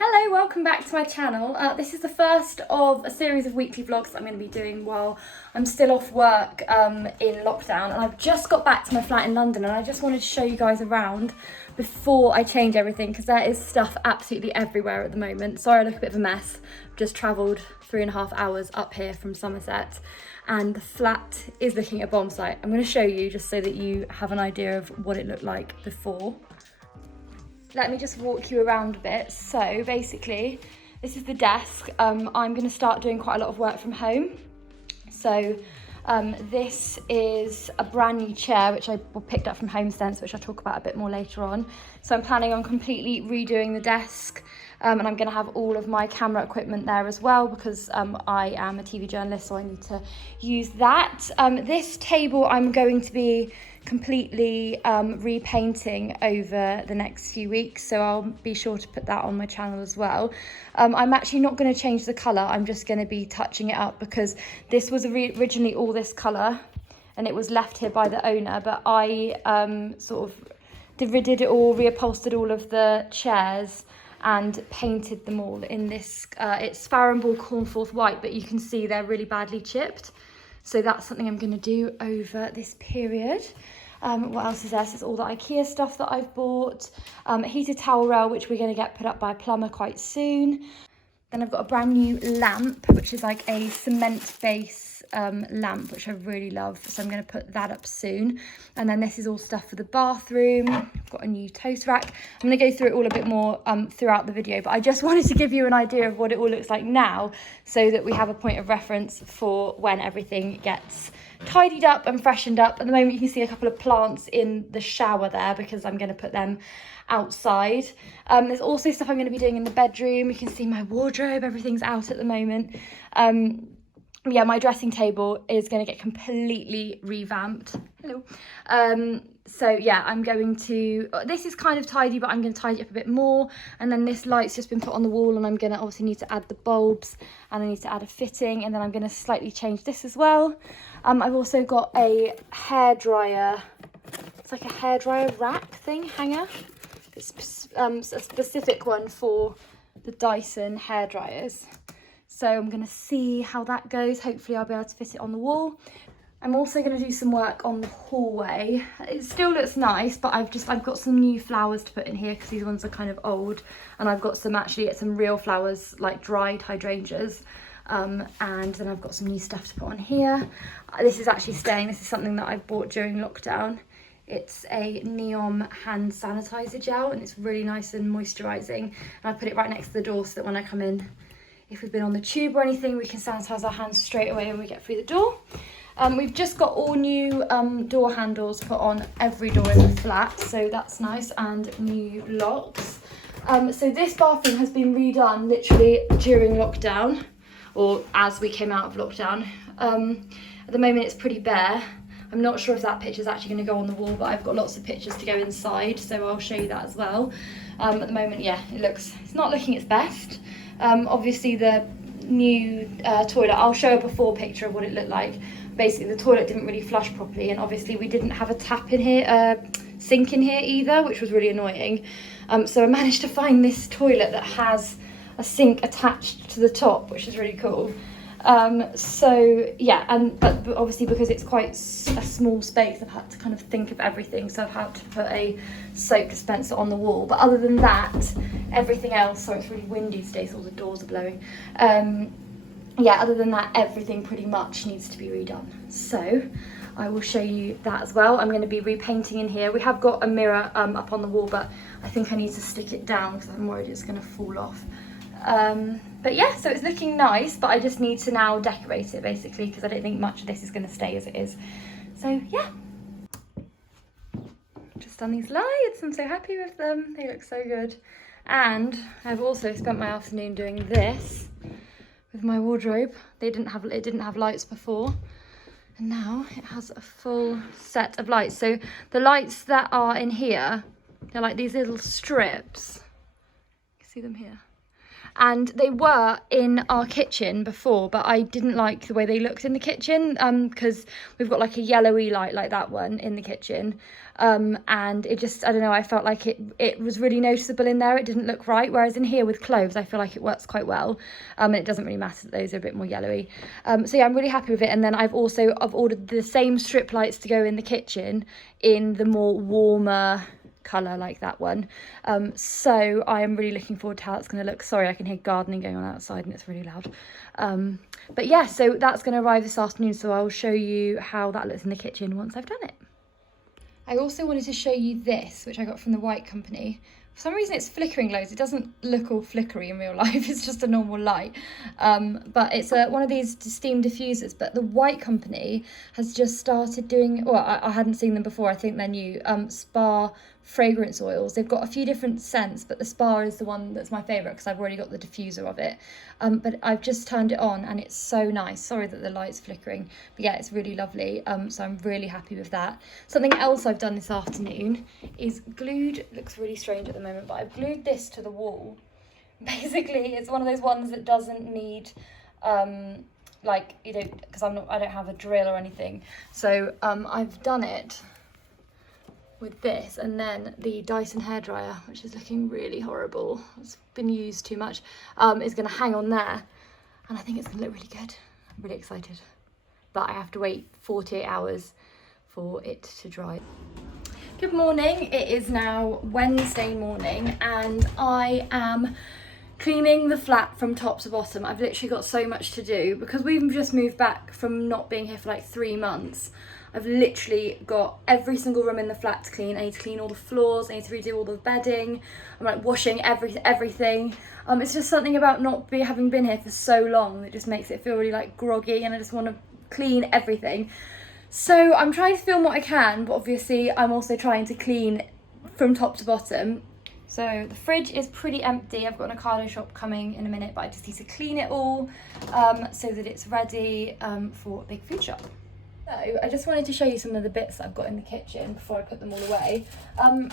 Hello, welcome back to my channel. This is the first of a series of weekly vlogs that I'm going to be doing while I'm still off work in lockdown, and I've just got back to my flat in London, and I just wanted to show you guys around before I change everything because there is stuff absolutely everywhere at the moment. Sorry I look a bit of a mess. I've just travelled 3.5 hours up here from Somerset and the flat is looking a bomb site. I'm going to show you just so that you have an idea of what it looked like before. Let me just walk you around a bit. So basically, this is the desk. I'm going to start doing quite a lot of work from home. So this is a brand new chair, which I picked up from Homesense, which I'll talk about a bit more later on. So I'm planning on completely redoing the desk. And I'm going to have all of my camera equipment there as well because I am a TV journalist, so I need to use that. This table I'm going to be completely repainting over the next few weeks, so I'll be sure to put that on my channel as well. I'm actually not going to change the colour, I'm just going to be touching it up because this was originally all this colour and it was left here by the owner, but I sort of did it all, reupholstered all of the chairs and painted them all in this, it's Farrenball Cornforth White, but you can see they're really badly chipped. So that's something I'm going to do over this period. What else is there? So it's all the IKEA stuff that I've bought. A heated towel rail, which we're going to get put up by a plumber quite soon. Then I've got a brand new lamp, which is like a cement base lamp, which I really love. So I'm going to put that up soon. And then this is all stuff for the bathroom. I've got a new toast rack. I'm going to go through it all a bit more throughout the video, but I just wanted to give you an idea of what it all looks like now so that we have a point of reference for when everything gets tidied up and freshened up. At the moment you can see a couple of plants in the shower there because I'm going to put them outside. There's also stuff I'm going to be doing in the bedroom. You can see my wardrobe, everything's out at the moment. Yeah, my dressing table is going to get completely revamped. Hello. So yeah, I'm going to, this is kind of tidy, but I'm going to tidy up a bit more. And then this light's just been put on the wall and I'm going to obviously need to add the bulbs and I need to add a fitting, and then I'm going to slightly change this as well. I've also got a hairdryer. It's like a hairdryer rack thing, hanger. It's a specific one for the Dyson hairdryers. So I'm going to see how that goes. Hopefully I'll be able to fit it on the wall. I'm also going to do some work on the hallway. It still looks nice, but I've got some new flowers to put in here because these ones are kind of old. And I've got some real flowers, like dried hydrangeas. And then I've got some new stuff to put on here. This is actually staying. This is something that I bought during lockdown. It's a neon hand sanitizer gel and it's really nice and moisturising. And I put it right next to the door so that when I come in, if we've been on the tube or anything, we can sanitize our hands straight away when we get through the door. We've just got all new door handles put on every door in the flat, so that's nice, and new locks. So this bathroom has been redone literally during lockdown, or as we came out of lockdown. At the moment it's pretty bare. I'm not sure if that picture is actually going to go on the wall, but I've got lots of pictures to go inside, so I'll show you that as well. At the moment, yeah, it's not looking its best. Obviously the new toilet, I'll show a before picture of what it looked like. Basically the toilet didn't really flush properly, and obviously we didn't have a tap in here, sink in here either, which was really annoying. So I managed to find this toilet that has a sink attached to the top, which is really cool. So yeah, but obviously because it's quite a small space, I've had to kind of think of everything. So I've had to put a soap dispenser on the wall. But other than that, everything else, sorry, it's really windy today, so all the doors are blowing. Yeah, other than that, everything pretty much needs to be redone. So I will show you that as well. I'm going to be repainting in here. We have got a mirror up on the wall, but I think I need to stick it down because I'm worried it's going to fall off. But yeah, so it's looking nice, but I just need to now decorate it basically because I don't think much of this is going to stay as it is. So yeah, just done these lights. I'm so happy with them. They look so good. And I've also spent my afternoon doing this with my wardrobe. It didn't have lights before, and now it has a full set of lights. So the lights that are in here, they're like these little strips. You can see them here. and they were in our kitchen before, but I didn't like the way they looked in the kitchen, because we've got like a yellowy light like that one in the kitchen, and it just, I don't know, I felt like it was really noticeable in there. It didn't look right, whereas in here with cloves I feel like it works quite well, and it doesn't really matter that those are a bit more yellowy. So yeah, I'm really happy with it. And then I've ordered the same strip lights to go in the kitchen in the more warmer colour like that one, so I am really looking forward to how it's going to look. Sorry, I can hear gardening going on outside and it's really loud, but yeah, so that's going to arrive this afternoon, so I'll show you how that looks in the kitchen once I've done it. I also wanted to show you this, which I got from the White Company. For some reason it's flickering loads. It doesn't look all flickery in real life, it's just a normal light. But it's one of these steam diffusers, but the White Company has just started doing, well, I hadn't seen them before, I think they're new, spa fragrance oils. They've got a few different scents, but the spa is the one that's my favourite because I've already got the diffuser of it. But I've just turned it on and it's so nice. Sorry that the light's flickering, but yeah, it's really lovely. So I'm really happy with that. Something else I've done this afternoon is glued, looks really strange at the moment, but I've glued this to the wall. Basically, it's one of those ones that doesn't need like, you know, because I don't have a drill or anything. So I've done it with this, and then the Dyson hairdryer, which is looking really horrible, it's been used too much, is going to hang on there, and I think it's going to look really good. I'm really excited, but I have to wait 48 hours for it to dry. Good morning, it is now Wednesday morning and I am cleaning the flat from top to bottom. I've literally got so much to do because we've just moved back from not being here for like 3 months. I've literally got every single room in the flat to clean. I need to clean all the floors, I need to redo all the bedding, I'm like washing everything. It's just something about having been here for so long that just makes it feel really like groggy, and I just want to clean everything. So I'm trying to film what I can, but obviously I'm also trying to clean from top to bottom. So the fridge is pretty empty. I've got an Ocado shop coming in a minute, but I just need to clean it all so that it's ready for a big food shop. So I just wanted to show you some of the bits that I've got in the kitchen before I put them all away.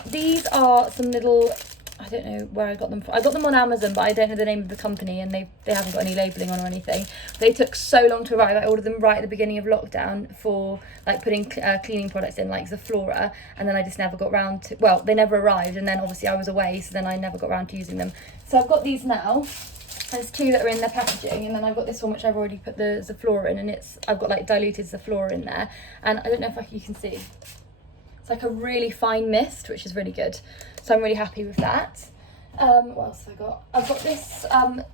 These are some little, I don't know where I got them from. I got them on Amazon, but I don't know the name of the company, and they haven't got any labelling on or anything. They took so long to arrive. I ordered them right at the beginning of lockdown for like putting cleaning products in, like Zaflora, and then I just never got round to, well, they never arrived, and then obviously I was away, so then I never got round to using them. So I've got these now. There's 2 that are in their packaging, and then I've got this one which I've already put the Zaflora in, and I've got like diluted Zaflora in there, and I don't know if you can see. It's like a really fine mist, which is really good. So I'm really happy with that. What else have I got? I've got this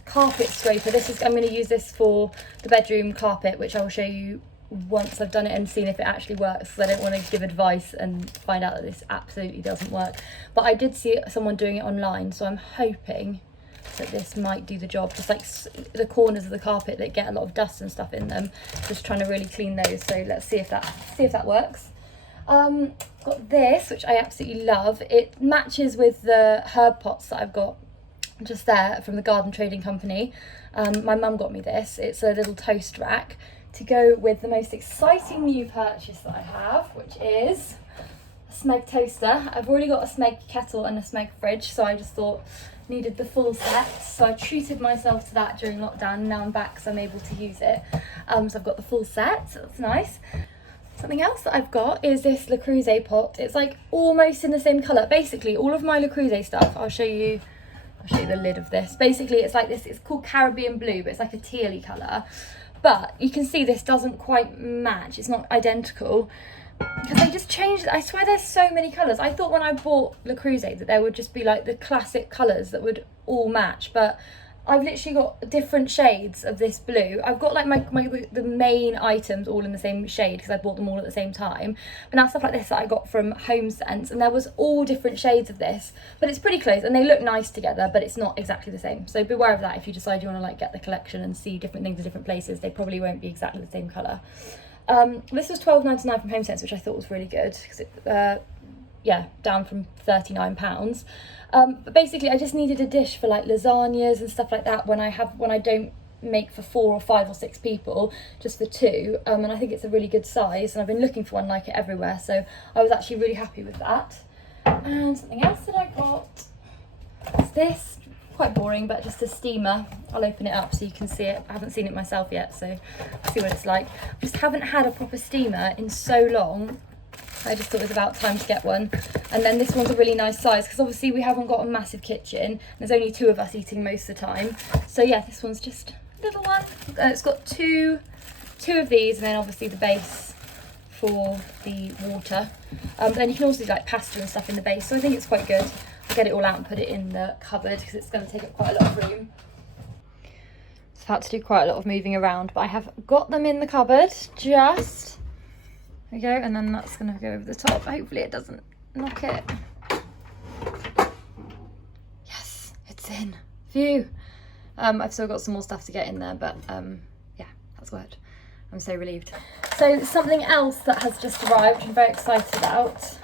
carpet scraper. I'm going to use this for the bedroom carpet, which I will show you once I've done it and seen if it actually works, because I don't want to give advice and find out that this absolutely doesn't work. But I did see someone doing it online, so I'm hoping that this might do the job. Just like the corners of the carpet that get a lot of dust and stuff in them, just trying to really clean those. So let's see if that works. Got this, which I absolutely love. It matches with the herb pots that I've got just there from the Garden Trading Company. My mum got me this. It's a little toast rack to go with the most exciting new purchase that I have, which is a Smeg toaster. I've already got a Smeg kettle and a Smeg fridge, so I just thought needed the full set, so I treated myself to that during lockdown, and now I'm back so I'm able to use it. So I've got the full set, so that's nice. Something else that I've got is this Le Creuset pot. It's like almost in the same colour. Basically all of my Le Creuset stuff, I'll show you the lid of this. Basically it's like this, it's called Caribbean Blue, but it's like a tealy colour. But you can see this doesn't quite match, it's not identical, because they just changed. I swear there's so many colours. I thought when I bought Le Creuset that there would just be like the classic colours that would all match, but I've literally got different shades of this blue. I've got like the main items all in the same shade because I bought them all at the same time. But now stuff like this that I got from Homesense, and there was all different shades of this, but it's pretty close and they look nice together, but it's not exactly the same. So beware of that if you decide you want to like get the collection and see different things in different places. They probably won't be exactly the same colour. This was £12.99 from Homesense, which I thought was really good because it down from £39. But basically I just needed a dish for like lasagnas and stuff like that when I don't make for 4 or 5 or 6 people, just for 2, and I think it's a really good size, and I've been looking for one like it everywhere, so I was actually really happy with that. And something else that I got is this quite boring, but just a steamer. I'll open it up so you can see it. I haven't seen it myself yet, so I'll see what it's like. I just haven't had a proper steamer in so long. I just thought it was about time to get one. And then this one's a really nice size because obviously we haven't got a massive kitchen. There's only 2 of us eating most of the time. So yeah, this one's just a little one. It's got two of these, and then obviously the base for the water. Then you can also do like pasta and stuff in the base. So I think it's quite good. I'll get it all out and put it in the cupboard because it's going to take up quite a lot of room. So I've had to do quite a lot of moving around, but I have got them in the cupboard just... There we go, and then that's going to go over the top. Hopefully it doesn't knock it. Yes, it's in. Phew. I've still got some more stuff to get in there, but yeah, that's worked. I'm so relieved. So something else that has just arrived, which I'm very excited about,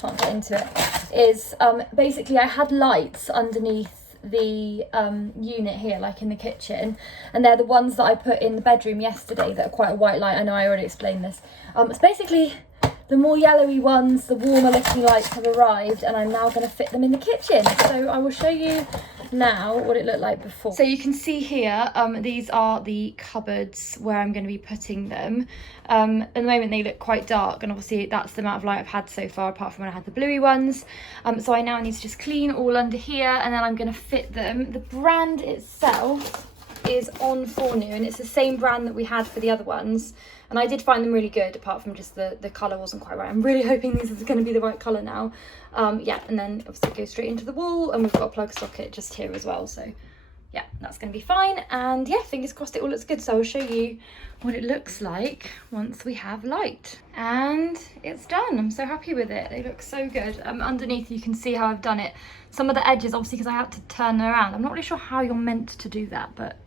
can't get into it, is basically I had lights underneath the unit here, like in the kitchen, and they're the ones that I put in the bedroom yesterday that are quite a white light. I know I already explained this. It's basically the more yellowy ones, the warmer looking lights have arrived, and I'm now going to fit them in the kitchen. So I will show you now what it looked like before. So you can see here, these are the cupboards where I'm going to be putting them. At the moment they look quite dark, and obviously that's the amount of light I've had so far, apart from when I had the bluey ones. So I now need to just clean all under here, and then I'm going to fit them. The brand itself is On Fornu, and it's the same brand that we had for the other ones, and I did find them really good, apart from just the colour wasn't quite right. I'm really hoping this is going to be the right colour now. Yeah, and then obviously it goes straight into the wall, and we've got a plug socket just here as well, so yeah, that's going to be fine. And yeah, fingers crossed it all looks good. So I'll show you what it looks like once we have light. And it's done. I'm so happy with it. They look so good. Underneath you can see how I've done it. Some of the edges, obviously, because I had to turn them around. I'm not really sure how you're meant to do that, but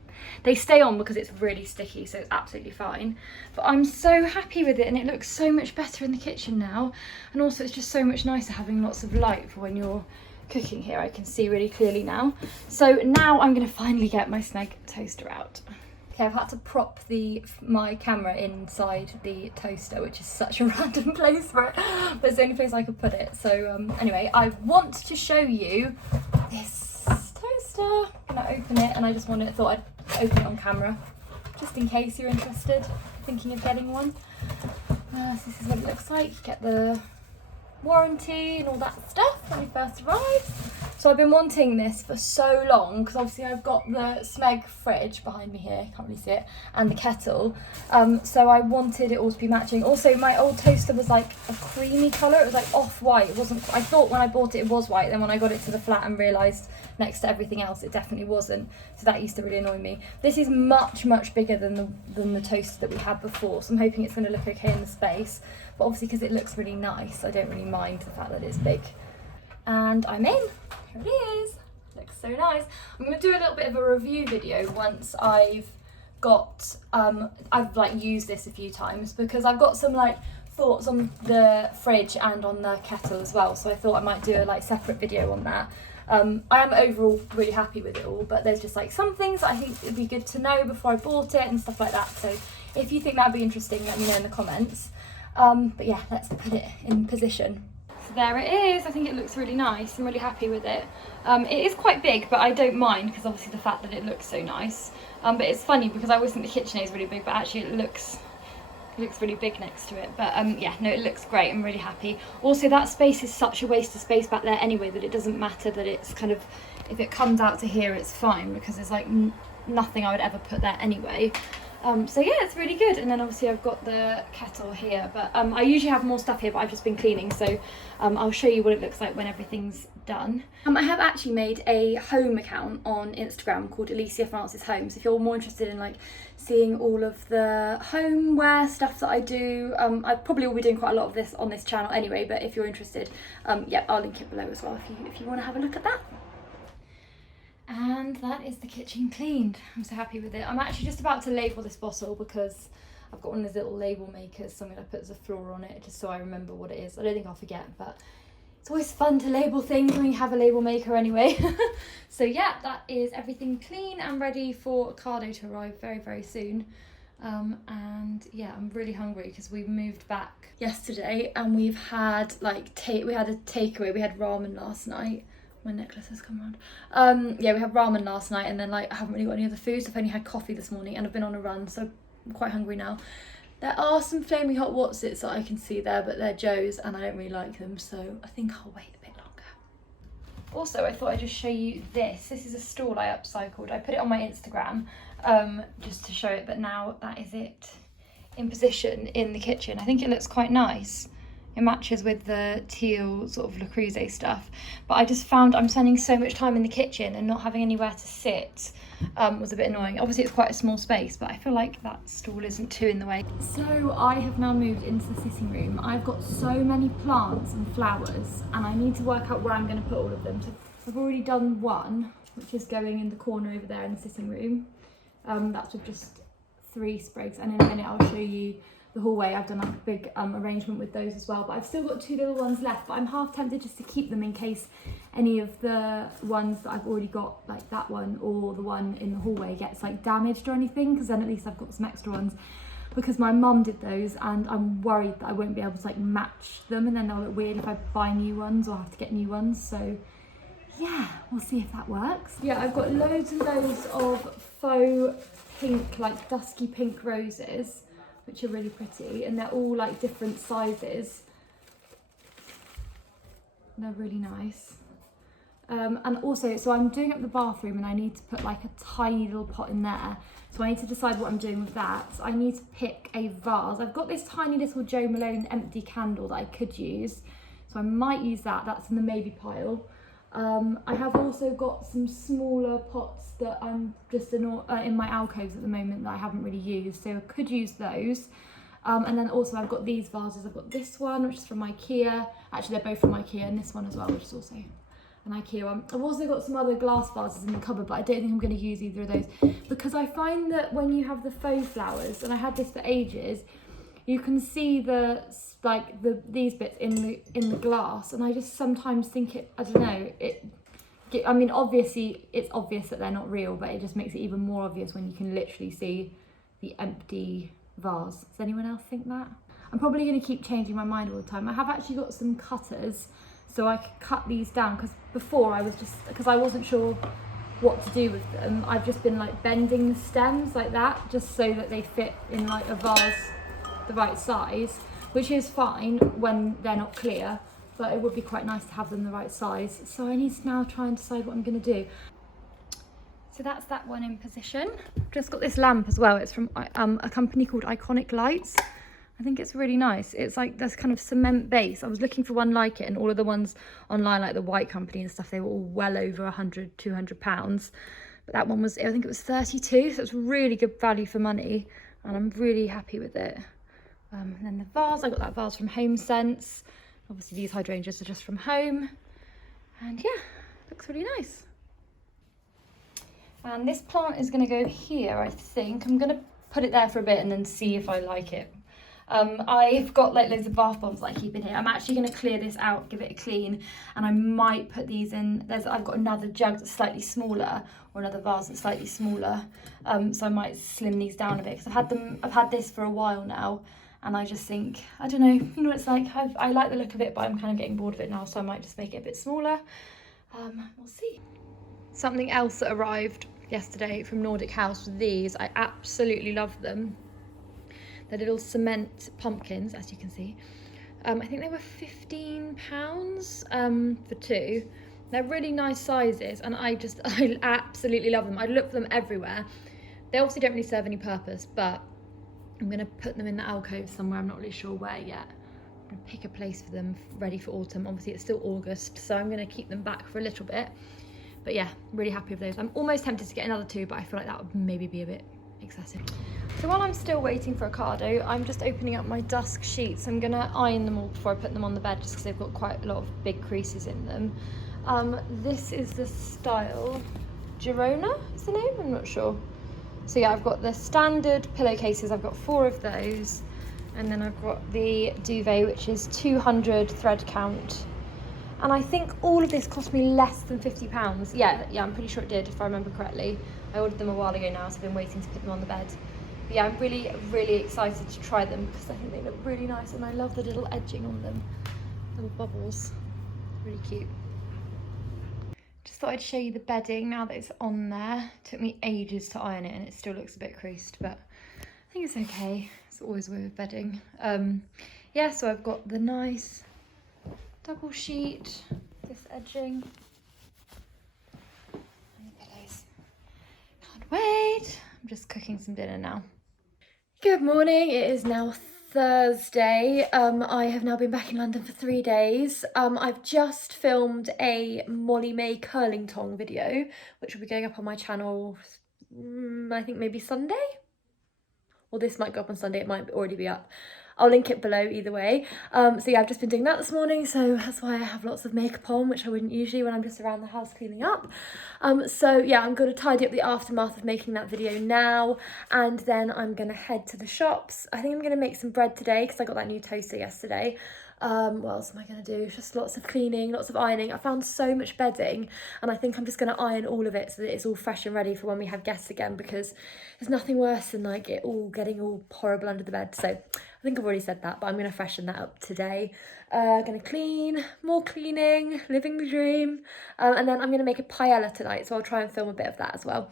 they stay on because it's really sticky, so it's absolutely fine. But I'm so happy with it, and it looks so much better in the kitchen now. And also it's just so much nicer having lots of light for when you're cooking here. I can see really clearly now. So now I'm going to finally get my Smeg toaster out. Okay, I've had to prop my camera inside the toaster, which is such a random place for it, but it's the only place I could put it. So anyway, I want to show you this toaster. I'm going to open it, and I just thought I'd open it on camera, just in case you're interested, thinking of getting one. So this is what it looks like. You get the warranty and all that stuff when it first arrives. So I've been wanting this for so long, because obviously I've got the Smeg fridge behind me here, can't really see it, and the kettle. So I wanted it all to be matching. Also, my old toaster was like a creamy colour. It was like off-white. It wasn't, I thought when I bought it was white, then when I got it to the flat and realised next to everything else it definitely wasn't. So that used to really annoy me. This is much bigger than the toaster that we had before, so I'm hoping it's going to look okay in the space. But obviously because it looks really nice, I don't really mind the fact that it's big. And I'm in. Here it is. Looks so nice. I'm going to do a little bit of a review video once I've got I've like used this a few times, because I've got some like thoughts on the fridge and on the kettle as well, so I thought I might do a like separate video on that. I am overall really happy with it all, but there's just like some things that I think it'd be good to know before I bought it and stuff like that. So if you think that'd be interesting, let me know in the comments. But yeah, let's put it in position. So there it is. I think it looks really nice. I'm really happy with it. It is quite big, but I don't mind, because obviously the fact that it looks so nice. But it's funny because I always think the KitchenAid is really big, but actually it looks really big next to it. But yeah, no, it looks great. I'm really happy. Also, that space is such a waste of space back there anyway, that it doesn't matter that it's kind of, if it comes out to here, it's fine, because there's like nothing I would ever put there anyway. So yeah, it's really good. And then obviously I've got the kettle here, but I usually have more stuff here, but I've just been cleaning, so I'll show you what it looks like when everything's done. I have actually made a home account on Instagram called Alicia Francis Home, so if you're more interested in like seeing all of the homeware stuff that I do, I probably will be doing quite a lot of this on this channel anyway, but if you're interested, yeah, I'll link it below as well if you want to have a look at that. And that is the kitchen cleaned. I'm so happy with it. I'm actually just about to label this bottle, because I've got one of those little label makers, so I'm going to put Zaflora on it just so I remember what it is. I don't think I'll forget, but it's always fun to label things when you have a label maker anyway. So yeah, that is everything clean and ready for Ocado to arrive very soon. And yeah, I'm really hungry because we moved back yesterday, and we've had like we had a takeaway. We had ramen last night. My necklace has come around. Yeah, we had ramen last night, and then like I haven't really got any other food, so I've only had coffee this morning, and I've been on a run, so I'm quite hungry now. There are some flaming hot Wotsits that I can see there, but they're Joe's and I don't really like them, so I think I'll wait a bit longer. Also, I thought I'd just show you this. This is a stall I upcycled. I put it on my Instagram just to show it, but now that is it in position in the kitchen. I think it looks quite nice. It matches with the teal sort of Le Creuset stuff. But I just found I'm spending so much time in the kitchen and not having anywhere to sit was a bit annoying. Obviously it's quite a small space, but I feel like that stall isn't too in the way. So I have now moved into the sitting room. I've got so many plants and flowers and I need to work out where I'm going to put all of them. So I've already done one, which is going in the corner over there in the sitting room. That's with just 3 sprigs, and in a minute I'll show you the hallway. I've done a big arrangement with those as well, but I've still got 2 little ones left, but I'm half tempted just to keep them in case any of the ones that I've already got, like that one or the one in the hallway, gets like damaged or anything, because then at least I've got some extra ones, because my mum did those and I'm worried that I won't be able to like match them, and then they'll look weird if I buy new ones or have to get new ones. So yeah, we'll see if that works. Yeah, I've got loads and loads of faux pink, like dusky pink roses, which are really pretty, and they're all like different sizes. They're really nice. And also, so I'm doing up the bathroom and I need to put like a tiny little pot in there. So I need to decide what I'm doing with that. So I need to pick a vase. I've got this tiny little Jo Malone empty candle that I could use. So I might use that. That's in the maybe pile. I have also got some smaller pots that I'm just in my alcoves at the moment that I haven't really used, so I could use those. And then also I've got these vases. I've got this one, which is from IKEA. Actually, they're both from IKEA, and this one as well, which is also an IKEA one. I've also got some other glass vases in the cupboard, but I don't think I'm going to use either of those, because I find that when you have the faux flowers, and I had this for ages, you can see these bits in the glass, and I just sometimes think I don't know, I mean, obviously it's obvious that they're not real, but it just makes it even more obvious when you can literally see the empty vase. Does anyone else think that? I'm probably going to keep changing my mind all the time. I have actually got some cutters, so I could cut these down, because before because I wasn't sure what to do with them, I've just been like bending the stems like that, just so that they fit in like a vase the right size, which is fine when they're not clear, but it would be quite nice to have them the right size. So I need to now try and decide what I'm going to do. So that's that one in position. I've just got this lamp as well. It's from a company called Iconic Lights. I think it's really nice. It's like this kind of cement base. I was looking for one like it, and all of the ones online, like the White Company and stuff, they were all well over £100-200. But that one was, I think it was 32, so it's really good value for money, and I'm really happy with it. And then the vase, I got that vase from Homesense. Obviously these hydrangeas are just from home. And yeah, looks really nice. And this plant is going to go here, I think. I'm going to put it there for a bit and then see if I like it. I've got like loads of bath bombs that I keep in here. I'm actually going to clear this out, give it a clean, and I might put these in. I've got another jug that's slightly smaller, or another vase that's slightly smaller. So I might slim these down a bit, because I've had this for a while now. And I just think, I don't know, you know what it's like, I like the look of it, but I'm kind of getting bored of it now, so I might just make it a bit smaller. We'll see. Something else that arrived yesterday from Nordic House was these. I absolutely love them. They're little cement pumpkins, as you can see. I think they were £15 for 2. They're really nice sizes, and I absolutely love them. I look for them everywhere. They obviously don't really serve any purpose, but I'm going to put them in the alcove somewhere. I'm not really sure where yet. I'm going to pick a place for them ready for autumn. Obviously it's still August, so I'm going to keep them back for a little bit. But yeah, really happy with those. I'm almost tempted to get another 2, but I feel like that would maybe be a bit excessive. So while I'm still waiting for Ocado, I'm just opening up my dusk sheets. I'm going to iron them all before I put them on the bed, just because they've got quite a lot of big creases in them. This is the style Girona is the name? I'm not sure. So yeah, I've got the standard pillowcases, I've got 4 of those, and then I've got the duvet, which is 200 thread count. And I think all of this cost me less than £50. Yeah, I'm pretty sure it did, if I remember correctly. I ordered them a while ago now, so I've been waiting to put them on the bed. But yeah, I'm really, really excited to try them, because I think they look really nice, and I love the little edging on them. Little bubbles, really cute. Just thought I'd show you the bedding now that it's on there. It took me ages to iron it and it still looks a bit creased, but I think it's okay. It's always with bedding. Yeah, so I've got the nice double sheet, this edging. Pillows. Can't wait. I'm just cooking some dinner now. Good morning. It is now Thursday. I have now been back in London for 3 days. I've just filmed a Molly May curling tong video, which will be going up on my channel, I think maybe Sunday? Or this might go up on Sunday, it might already be up. I'll link it below either way. So yeah, I've just been doing that this morning, so that's why I have lots of makeup on, which I wouldn't usually when I'm just around the house cleaning up. So yeah, I'm going to tidy up the aftermath of making that video now, and then I'm going to head to the shops. I think I'm going to make some bread today because I got that new toaster yesterday. What else am I going to do? Just lots of cleaning, lots of ironing. I found so much bedding and I think I'm just going to iron all of it so that it's all fresh and ready for when we have guests again, because there's nothing worse than like it all getting all horrible under the bed. So I think I've already said that, but I'm going to freshen that up today. Going to clean, more cleaning, living the dream. And then I'm going to make a paella tonight, so I'll try and film a bit of that as well.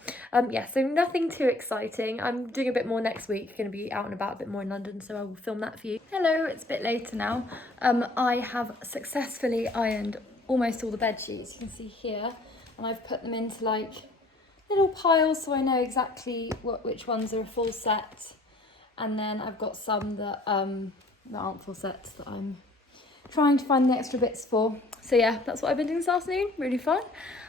Yeah, so nothing too exciting. I'm doing a bit more next week, going to be out and about a bit more in London, so I will film that for you. Hello, it's a bit later now. I have successfully ironed almost all the bed sheets, you can see here, and I've put them into like little piles so I know exactly which ones are a full set, and then I've got some that aren't full sets that I'm trying to find the extra bits for. So yeah, that's what I've been doing this afternoon, really fun.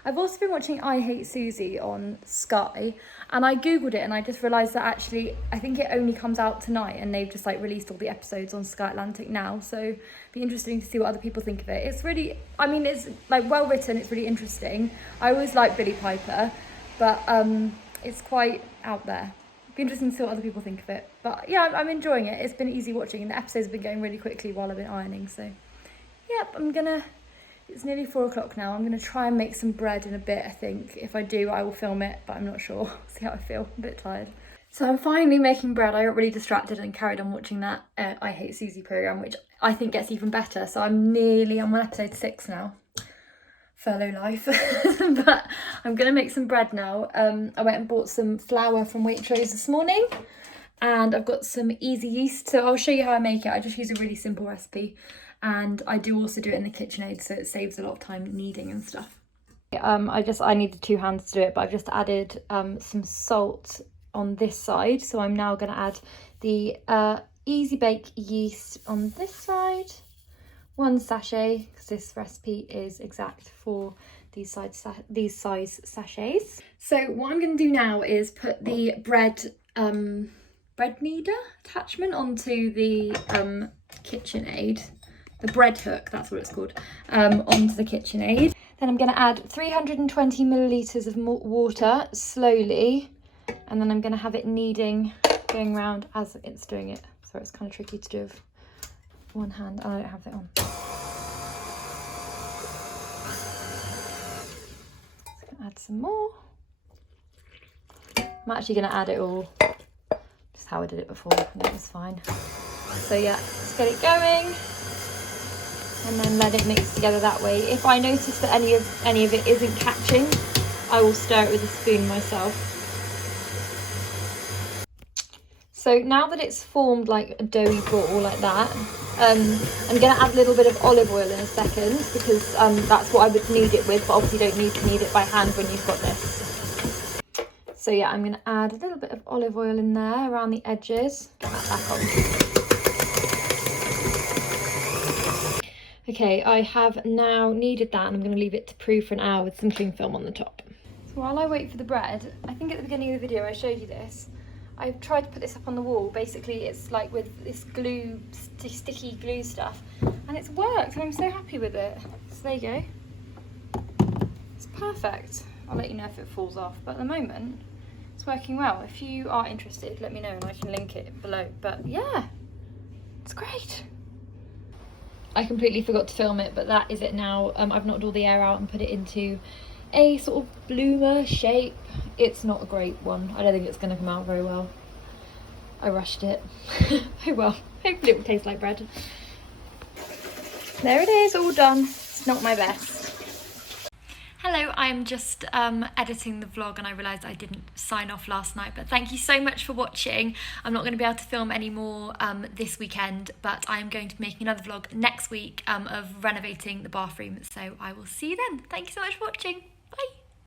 I've also been watching I Hate Susie on Sky, and I googled it and I just realised that actually I think it only comes out tonight, and they've just like released all the episodes on Sky Atlantic now, so it'd be interesting to see what other people think of it. It's really, I mean, it's like well written, it's really interesting. I always like Billie Piper, but it's quite out there. It'd be interesting to see what other people think of it. But yeah, I'm enjoying it. It's been easy watching, and the episodes have been going really quickly while I've been ironing, so yep, it's nearly 4 o'clock now. I'm gonna try and make some bread in a bit, I think. If I do, I will film it, but I'm not sure. See how I feel, I'm a bit tired. So I'm finally making bread. I got really distracted and carried on watching that I Hate Susie programme, which I think gets even better. So I'm on episode 6 now. Furlough life. But I'm gonna make some bread now. I went and bought some flour from Waitrose this morning, and I've got some easy yeast, so I'll show you how I make it. I just use a really simple recipe. And I do also do it in the KitchenAid, so it saves a lot of time kneading and stuff. I needed 2 hands to do it, but I've just added some salt on this side. So I'm now going to add the Easy Bake yeast on this side, 1 sachet, because this recipe is exact for these size sachets. So what I'm going to do now is put the bread kneader attachment onto the KitchenAid. The bread hook, that's what it's called, onto the KitchenAid. Then I'm going to add 320 millilitres of water slowly, and then I'm going to have it kneading, going around as it's doing it. So it's kind of tricky to do with one hand, and I don't have it on. Just going to add some more. I'm actually going to add it all, just how I did it before, and it was fine. So yeah, let's get it going. And then let it mix together that way. If I notice that any of it isn't catching, I will stir it with a spoon myself. So now that it's formed like a doughy ball like that, I'm going to add a little bit of olive oil in a second, because that's what I would knead it with, but obviously you don't need to knead it by hand when you've got this. So yeah, I'm going to add a little bit of olive oil in there around the edges. Get that back on. Okay, I have now kneaded that, and I'm going to leave it to proof for an hour with some cling film on the top. So while I wait for the bread, I think at the beginning of the video I showed you this. I've tried to put this up on the wall. Basically, it's like with this glue, sticky glue stuff, and it's worked, and I'm so happy with it. So there you go. It's perfect. I'll let you know if it falls off, but at the moment, it's working well. If you are interested, let me know and I can link it below. But yeah, it's great. I completely forgot to film it, but that is it now. I've knocked all the air out and put it into a sort of bloomer shape. It's not a great one. I don't think it's going to come out very well. I rushed it. Oh well, hopefully it will taste like bread. There it is, all done. It's not my best. Hello, I'm just editing the vlog and I realised I didn't sign off last night, but thank you so much for watching. I'm not going to be able to film any more this weekend, but I'm going to be making another vlog next week of renovating the bathroom, so I will see you then. Thank you so much for watching. Bye!